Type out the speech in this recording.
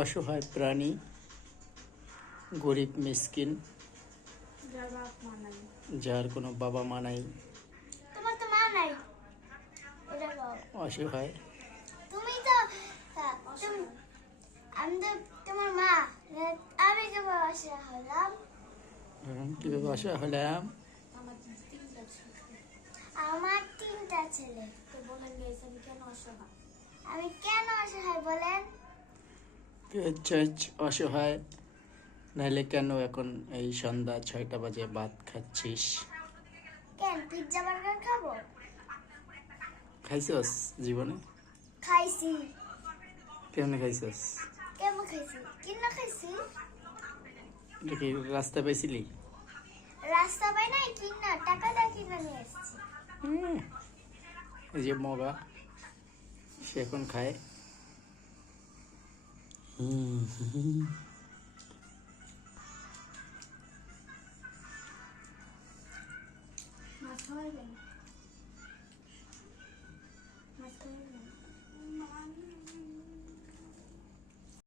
অসহায় প্রাণী, গরিব মিসকিন, যার কোনো বাবা মা নাই, তোমার তো মা নাই, এটা বল। অসহায়। তুমি তো আমি তো তোমার মা, আমি কিভাবে অসহায় হলাম? কিভাবে অসহায় হলাম? আমার তিনটা ছেলে, তো বলেন গাইস আমি কেন অসহায়? আমি কেন অসহায় বলেন? তুই হচ্ছিস অসহায়, নাহলে কেন এখন এই সন্ধ্যা 6টা বাজে ভাত খাচ্ছিস? কেন পিৎজা বার্গার খাবো? খাইছস জীবনে? খাইছি। কেমনে খাইছস? কেমন খাইছি? কিনা খাইছি? এটা কি রাস্তা পাইছিলি? রাস্তা পাই নাই, কিনা টাকা দিয়ে কিনে নিয়ে এসেছি। এই যে মগা, সে এখন খায়। মাছ খাওয়াই